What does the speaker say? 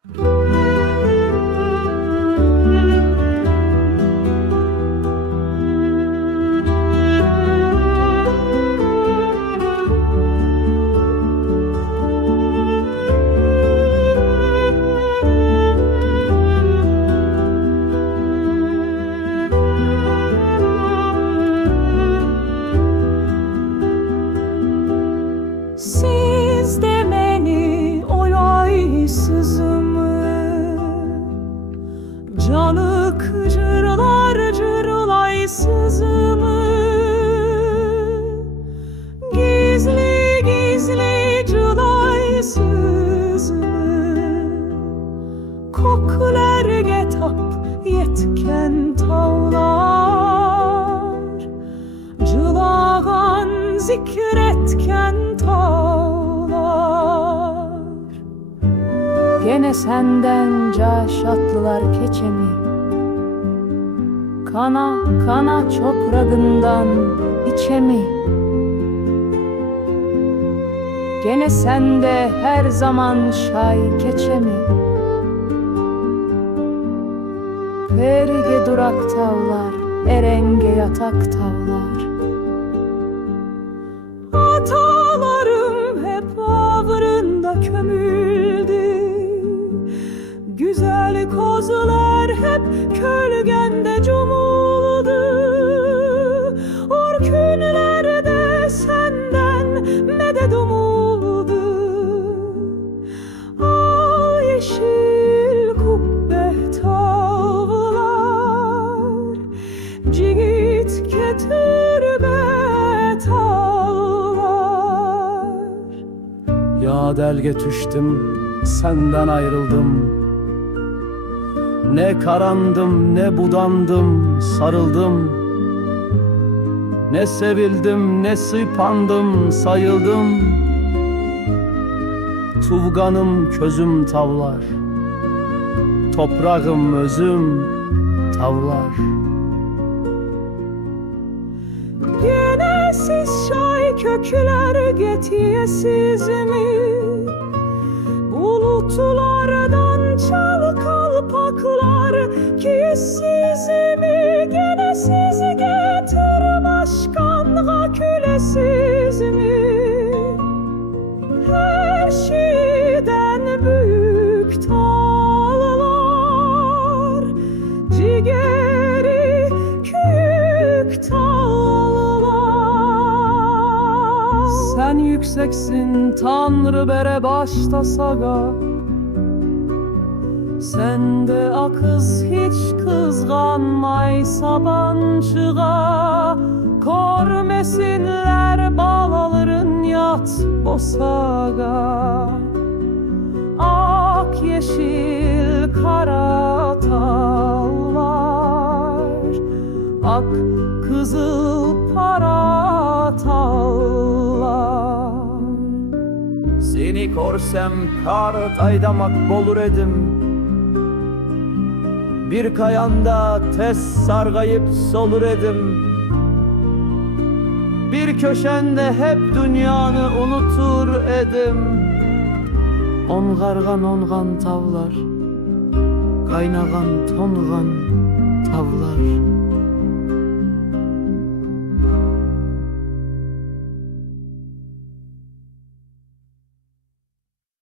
Siz de beni oyaysızımı, canı cırlar cırlaysızımı, gizli gizli cılaysızımı, koklar getap yetken tağlar, cılağan zikretken tağlar. Gene senden caşatlılar keçemi, kana kana çok ragından içemi. Gene sende her zaman şay keçemi, perge durak tavlar, erenge yatak tavlar. Atalarım hep avrında kömüldü, güzel kozular hep kölgende cumuldu. Orkünlerde senden medet umuldu. Al yeşil kubbe tavlar, cigit getir be tavlar. Ya delge düştüm, senden ayrıldım. Ne karandım, ne budandım, sarıldım. Ne sevildim, ne sıpandım, sayıldım. Tuvganım közüm tavlar, toprağım özüm tavlar. Yine siz şay kökler getiyesiz mi? Bulutlardan çal kalpaklar ki siz mi? Gene siz getir başkanğa külesiz mi? Her şeyden büyük tağlar, cigeri köyük tağlar. Sen yükseksin Tanrı bere başta saga, sende akız hiç kızganmay sabancığa. Kormesinler balaların yat bosaga. Ak yeşil kara tağlar, ak kızıl para tağlar. Seni korsem kar aydamak bolur edim. Bir kayanda tez sargayıp solur edim. Bir köşende hep dünyanı unutur edim. Ongargan ongan tavlar, kaynagan tongan tavlar.